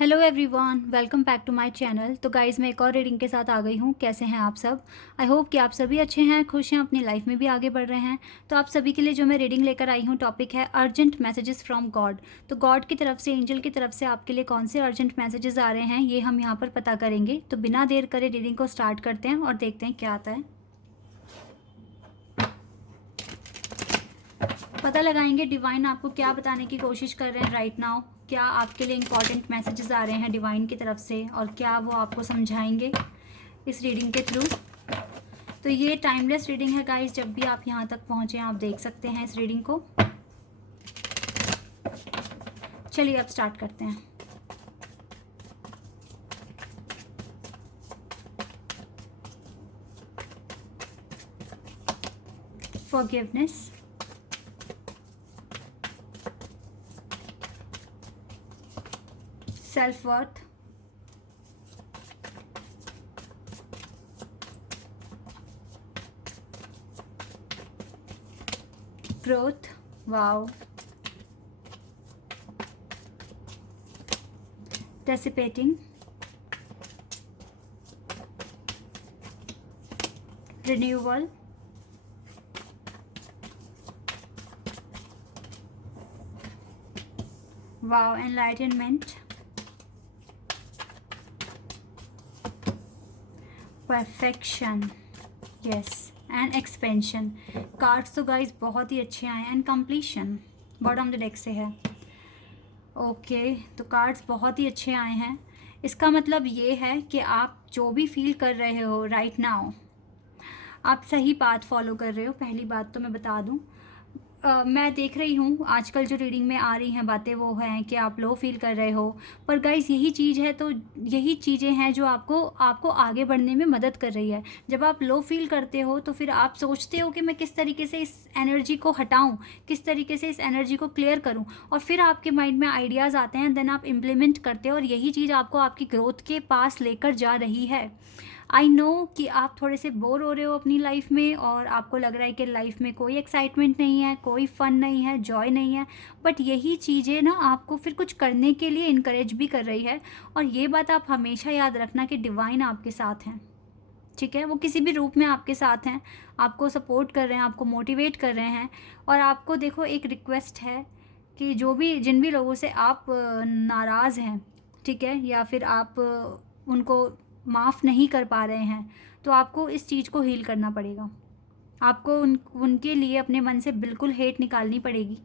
Hello everyone, welcome back to my channel. तो guys, मैं एक और रीडिंग के साथ आ गई हूँ। कैसे हैं आप सब? आई होप कि आप सभी अच्छे हैं, खुश हैं, अपनी लाइफ में भी आगे बढ़ रहे हैं। तो आप सभी के लिए जो मैं रीडिंग लेकर आई हूँ, टॉपिक है अर्जेंट मैसेजेस फ्रॉम गॉड। तो गॉड की तरफ से, एंजल की तरफ से आपके लिए कौन से अर्जेंट मैसेजेस आ रहे हैं, ये हम यहाँ पर पता करेंगे। तो बिना देर करे रीडिंग को स्टार्ट करते हैं और देखते हैं क्या आता है। पता लगाएंगे डिवाइन आपको क्या बताने की कोशिश कर रहे हैं राइट नाउ। क्या आपके लिए इंपॉर्टेंट मैसेजेस आ रहे हैं डिवाइन की तरफ से और क्या वो आपको समझाएंगे इस रीडिंग के थ्रू। तो ये टाइमलेस रीडिंग है गाइस। जब भी आप यहाँ तक पहुँचे आप देख सकते हैं इस रीडिंग को। चलिए अब स्टार्ट करते हैं। Forgiveness, self worth, growth, wow, dissipating, renewal, wow, enlightenment, perfection, yes, and expansion। Cards तो गाइस बहुत ही अच्छे आए हैं। And completion bottom the deck से है। ओके, तो कार्ड्स बहुत ही अच्छे आए हैं। इसका मतलब ये है कि आप जो भी फील कर रहे हो राइट नाउ, आप सही पाथ फॉलो कर रहे हो। पहली बात तो मैं बता दूं, मैं देख रही हूँ आजकल जो रीडिंग में आ रही हैं बातें वो हैं कि आप लो फील कर रहे हो। पर गाइस यही चीज़ है, तो यही चीज़ें हैं जो आपको आपको आगे बढ़ने में मदद कर रही है। जब आप लो फील करते हो तो फिर आप सोचते हो कि मैं किस तरीके से इस एनर्जी को हटाऊँ, किस तरीके से इस एनर्जी को क्लियर करूँ, और फिर आपके माइंड में आइडियाज़ आते हैं। देन आप इम्प्लीमेंट करते हो और यही चीज़ आपको आपकी ग्रोथ के पास लेकर जा रही है। आई नो कि आप थोड़े से बोर हो रहे हो अपनी लाइफ में और आपको लग रहा है कि लाइफ में कोई एक्साइटमेंट नहीं है, कोई फ़न नहीं है, जॉय नहीं है। बट यही चीज़ें ना आपको फिर कुछ करने के लिए इनकरेज भी कर रही है। और ये बात आप हमेशा याद रखना कि डिवाइन आपके साथ हैं, ठीक है? वो किसी भी रूप में आपके साथ हैं, आपको सपोर्ट कर रहे हैं, आपको मोटिवेट कर रहे हैं। और आपको देखो, एक रिक्वेस्ट है कि जिन भी लोगों से आप नाराज़ हैं, ठीक है, या फिर आप उनको माफ़ नहीं कर पा रहे हैं, तो आपको इस चीज़ को हील करना पड़ेगा। आपको उनके लिए अपने मन से बिल्कुल हेट निकालनी पड़ेगी।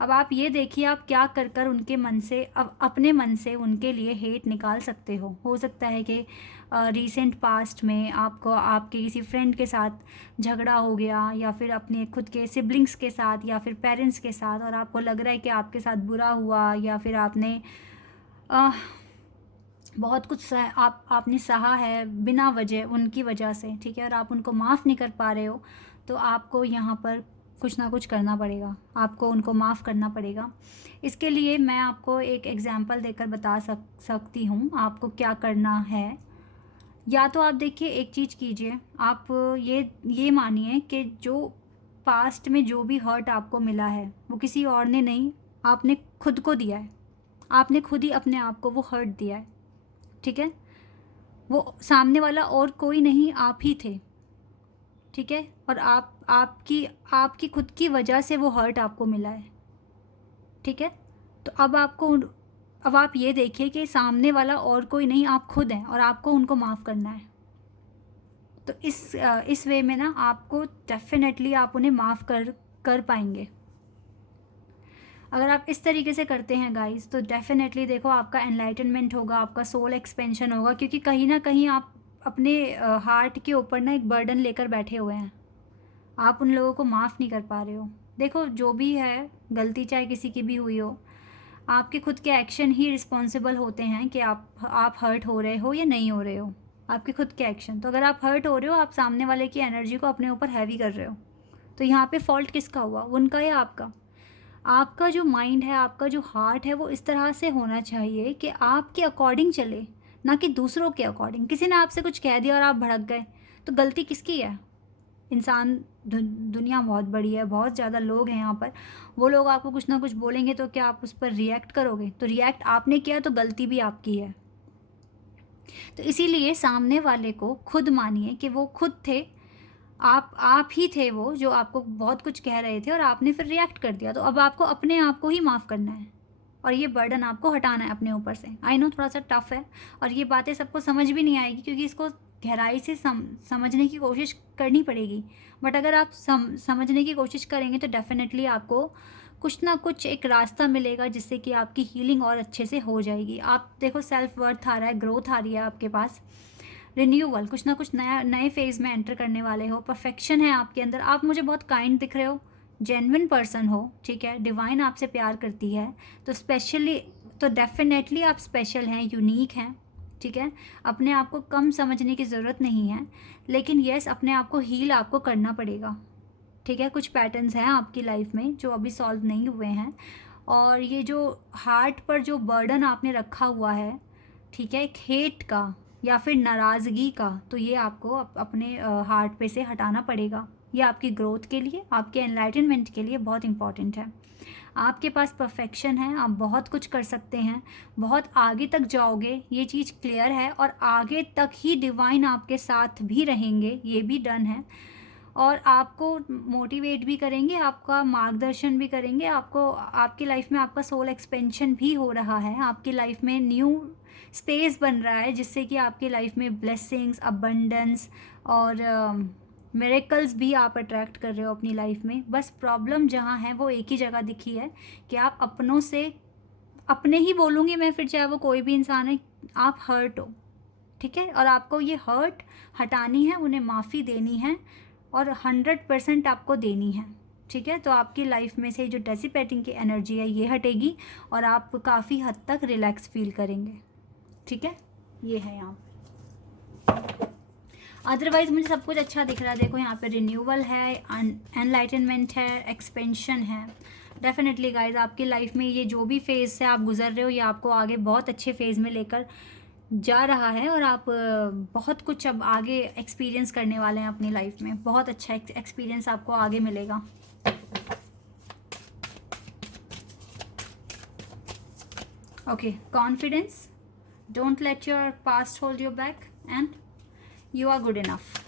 अब आप ये देखिए, आप क्या कर कर उनके मन से, अब अपने मन से उनके लिए हेट निकाल सकते हो सकता है कि रीसेंट पास्ट में आपको आपके किसी फ्रेंड के साथ झगड़ा हो गया, या फिर अपने खुद के सिबलिंग्स के साथ, या फिर पेरेंट्स के साथ, और आपको लग रहा है कि आपके साथ बुरा हुआ, या फिर आपने बहुत कुछ आपने सहा है बिना वजह, उनकी वजह से, ठीक है, और आप उनको माफ़ नहीं कर पा रहे हो। तो आपको यहाँ पर कुछ ना कुछ करना पड़ेगा, आपको उनको माफ़ करना पड़ेगा। इसके लिए मैं आपको एक एग्जांपल देकर बता सकती हूँ आपको क्या करना है। या तो आप देखिए, एक चीज़ कीजिए, आप ये मानिए कि जो पास्ट में जो भी हर्ट आपको मिला है वो किसी और ने नहीं, आपने खुद को दिया है। आपने खुद ही अपने आप को वो हर्ट दिया है, ठीक है? वो सामने वाला और कोई नहीं, आप ही थे, ठीक है? और आपकी खुद की वजह से वो हर्ट आपको मिला है, ठीक है? तो अब आप ये देखिए कि सामने वाला और कोई नहीं, आप खुद हैं, और आपको उनको माफ़ करना है। तो इस वे में ना आपको डेफिनेटली आप उन्हें माफ़ कर पाएंगे। अगर आप इस तरीके से करते हैं गाइस, तो डेफिनेटली देखो, आपका एनलाइटनमेंट होगा, आपका सोल एक्सपेंशन होगा। क्योंकि कहीं ना कहीं आप अपने हार्ट के ऊपर ना एक बर्डन लेकर बैठे हुए हैं, आप उन लोगों को माफ़ नहीं कर पा रहे हो। देखो, जो भी है गलती चाहे किसी की भी हुई हो, आपके खुद के एक्शन ही रिस्पॉन्सिबल होते हैं कि आप हर्ट हो रहे हो या नहीं हो रहे हो। आपके खुद के एक्शन, तो अगर आप हर्ट हो रहे हो, आप सामने वाले की एनर्जी को अपने ऊपर हैवी कर रहे हो, तो यहाँ पे फॉल्ट किसका हुआ, उनका या आपका? आपका जो माइंड है, आपका जो हार्ट है, वो इस तरह से होना चाहिए कि आपके अकॉर्डिंग चले, ना कि दूसरों के अकॉर्डिंग। किसी ने आपसे कुछ कह दिया और आप भड़क गए, तो गलती किसकी है? इंसान दुनिया बहुत बड़ी है, बहुत ज़्यादा लोग हैं यहाँ पर। वो लोग आपको कुछ ना कुछ बोलेंगे तो क्या आप उस पर रिएक्ट करोगे? तो रिएक्ट आपने किया तो गलती भी आपकी है। तो इसीलिए सामने वाले को खुद मानिए कि वो खुद थे, आप ही थे वो जो आपको बहुत कुछ कह रहे थे और आपने फिर रिएक्ट कर दिया। तो अब आपको अपने आप को ही माफ़ करना है और ये बर्डन आपको हटाना है अपने ऊपर से। आई नो थोड़ा सा टफ है और ये बातें सबको समझ भी नहीं आएगी, क्योंकि इसको गहराई से समझने की कोशिश करनी पड़ेगी। बट अगर आप समझने की कोशिश करेंगे तो डेफिनेटली आपको कुछ ना कुछ एक रास्ता मिलेगा जिससे कि आपकी हीलिंग और अच्छे से हो जाएगी। आप देखो, सेल्फ वर्थ आ रहा है, ग्रोथ आ रही है आपके पास, रिन्यूअल, कुछ ना कुछ नया नए फेज़ में एंटर करने वाले हो, परफेक्शन है आपके अंदर, आप मुझे बहुत काइंड दिख रहे हो, जेन्युइन पर्सन हो, ठीक है, डिवाइन आपसे प्यार करती है, तो स्पेशली, तो डेफिनेटली आप स्पेशल हैं, यूनिक हैं, ठीक है। अपने आप को कम समझने की ज़रूरत नहीं है, लेकिन येस, अपने आप को हील आपको करना पड़ेगा, ठीक है। कुछ पैटर्न्स हैं आपकी लाइफ में जो अभी सॉल्व नहीं हुए हैं, और ये जो हार्ट पर जो बर्डन आपने रखा हुआ है, ठीक है, एक हेट का या फिर नाराज़गी का, तो ये आपको अपने हार्ट पे से हटाना पड़ेगा। ये आपकी ग्रोथ के लिए, आपके एनलाइटनमेंट के लिए बहुत इंपॉर्टेंट है। आपके पास परफेक्शन है, आप बहुत कुछ कर सकते हैं, बहुत आगे तक जाओगे, ये चीज़ क्लियर है, और आगे तक ही डिवाइन आपके साथ भी रहेंगे, ये भी डन है, और आपको मोटिवेट भी करेंगे, आपका मार्गदर्शन भी करेंगे, आपको आपकी लाइफ में आपका सोल एक्सपेंशन भी हो रहा है, आपकी लाइफ में न्यू स्पेस बन रहा है, जिससे कि आपकी लाइफ में ब्लेसिंग्स, अबंडेंस और मिरेकल्स भी आप अट्रैक्ट कर रहे हो अपनी लाइफ में। बस प्रॉब्लम जहाँ है वो एक ही जगह दिखी है कि आप अपनों से, अपने ही बोलूँगी मैं फिर, चाहे वो कोई भी इंसान है, आप हर्ट हो, ठीक है, और आपको ये हर्ट हटानी है, उन्हें माफ़ी देनी है और 100% आपको देनी है, ठीक है। तो आपकी लाइफ में से जो डेसिपेटिंग की एनर्जी है ये हटेगी और आप काफ़ी हद तक रिलैक्स फील करेंगे, ठीक है। ये है यहाँ पे, अदरवाइज मुझे सब कुछ अच्छा दिख रहा है। देखो यहाँ पे रिन्यूअल है, एनलाइटनमेंट है, एक्सपेंशन है। डेफिनेटली गाइज, आपकी लाइफ में ये जो भी फेज़ से आप गुजर रहे हो, ये आपको आगे बहुत अच्छे फेज़ में लेकर जा रहा है, और आप बहुत कुछ अब आगे एक्सपीरियंस करने वाले हैं अपनी लाइफ में। बहुत अच्छा एक्सपीरियंस आपको आगे मिलेगा। Okay, confidence, don't let your past hold your back and you are good enough.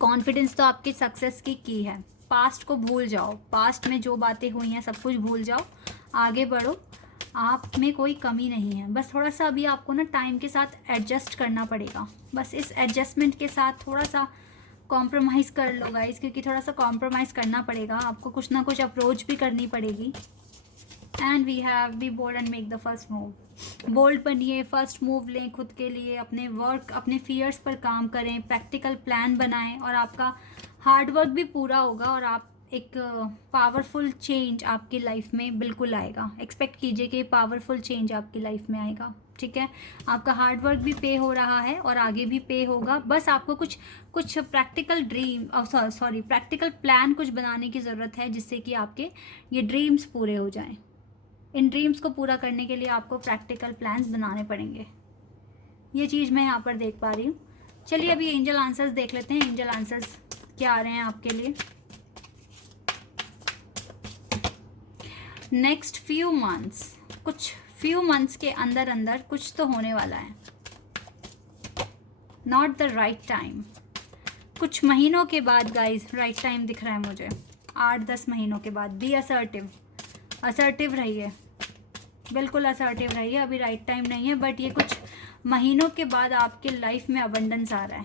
Confidence तो आपकी सक्सेस की है। पास्ट को भूल जाओ, पास्ट में जो बातें हुई हैं सब कुछ भूल जाओ, आगे बढ़ो, आप में कोई कमी नहीं है। बस थोड़ा सा अभी आपको ना टाइम के साथ एडजस्ट करना पड़ेगा। बस इस एडजस्टमेंट के साथ थोड़ा सा कॉम्प्रोमाइज़ कर लो गाइस, क्योंकि थोड़ा सा कॉम्प्रोमाइज़ करना पड़ेगा आपको, कुछ ना कुछ अप्रोच भी करनी पड़ेगी। And we have be bold and make the first move. Bold बनिए, फर्स्ट मूव लें खुद के लिए, अपने वर्क, अपने फियर्स पर काम करें, प्रैक्टिकल प्लान बनाएं, और आपका हार्ड वर्क भी पूरा होगा और आप एक पावरफुल चेंज आपकी लाइफ में बिल्कुल आएगा। एक्सपेक्ट कीजिए कि पावरफुल चेंज आपकी लाइफ में आएगा, ठीक है। आपका हार्ड वर्क भी पे हो रहा है और आगे भी पे होगा। बस आपको कुछ प्रैक्टिकल प्रैक्टिकल प्लान कुछ बनाने की ज़रूरत है, जिससे कि आपके ये ड्रीम्स पूरे हो जाएं। इन ड्रीम्स को पूरा करने के लिए आपको प्रैक्टिकल प्लान्स बनाने पड़ेंगे। ये चीज़ मैं यहाँ पर देख पा रही हूँ। चलिए अभी एंजल आंसर्स देख लेते हैं, एंजल आंसर्स क्या आ रहे हैं आपके लिए। नेक्स्ट फ्यू मंथ्स के अंदर अंदर कुछ तो होने वाला है। Not the right time. कुछ महीनों के बाद गाइज राइट टाइम दिख रहा है मुझे, 8-10 महीनों के बाद। बी असर्टिव रहिए, बिल्कुल असर्टिव रहिए। अभी राइट टाइम नहीं है, बट ये कुछ महीनों के बाद आपके लाइफ में अबंडेंस आ रहा है,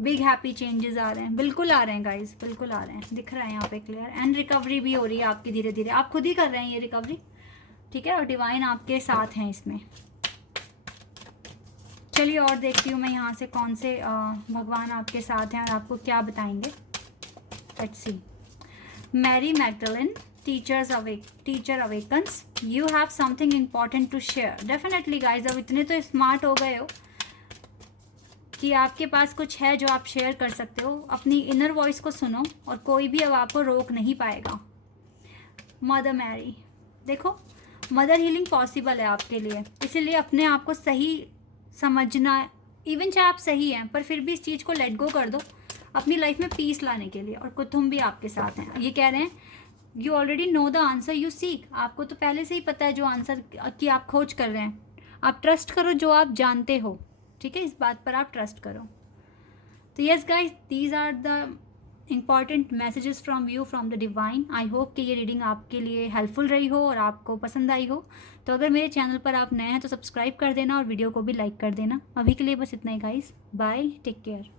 बिग हैप्पी चेंजेस आ रहे हैं, बिल्कुल आ रहे हैं गाइज, बिल्कुल आ रहे हैं, दिख रहा है यहाँ पे क्लियर। एंड रिकवरी भी हो रही है आपकी धीरे धीरे, आप खुद ही कर रहे हैं ये रिकवरी, ठीक है, और डिवाइन आपके साथ हैं इसमें। चलिए और देखती हूँ मैं यहाँ से कौन से भगवान आपके साथ हैं और आपको क्या बताएंगे। Let's see. Mary Magdalene, teacher awakens, you have something important to share. Definitely guys, अब इतने तो स्मार्ट हो गए हो कि आपके पास कुछ है जो आप शेयर कर सकते हो। अपनी इनर वॉइस को सुनो और कोई भी अब आपको रोक नहीं पाएगा। मदर मैरी, देखो मदर हीलिंग पॉसिबल है आपके लिए, इसीलिए अपने आप को सही समझना इवन चाहे आप सही हैं, पर फिर भी इस चीज़ को लेट गो कर दो अपनी लाइफ में पीस लाने के लिए, और कुतुम भी आपके साथ हैं। ये कह रहे हैं you already know the answer you seek, आपको तो पहले से ही पता है जो आंसर की आप खोज कर रहे हैं। आप ट्रस्ट करो जो आप जानते हो, ठीक है, इस बात पर आप ट्रस्ट करो। तो yes guys, these are the important messages from you from the divine. I hope कि ये रीडिंग आपके लिए हेल्पफुल रही हो और आपको पसंद आई हो। तो अगर मेरे चैनल पर आप नए हैं तो सब्सक्राइब कर देना और वीडियो को भी लाइक कर देना। अभी के लिए बस इतना ही गाइस, बाय, टेक केयर।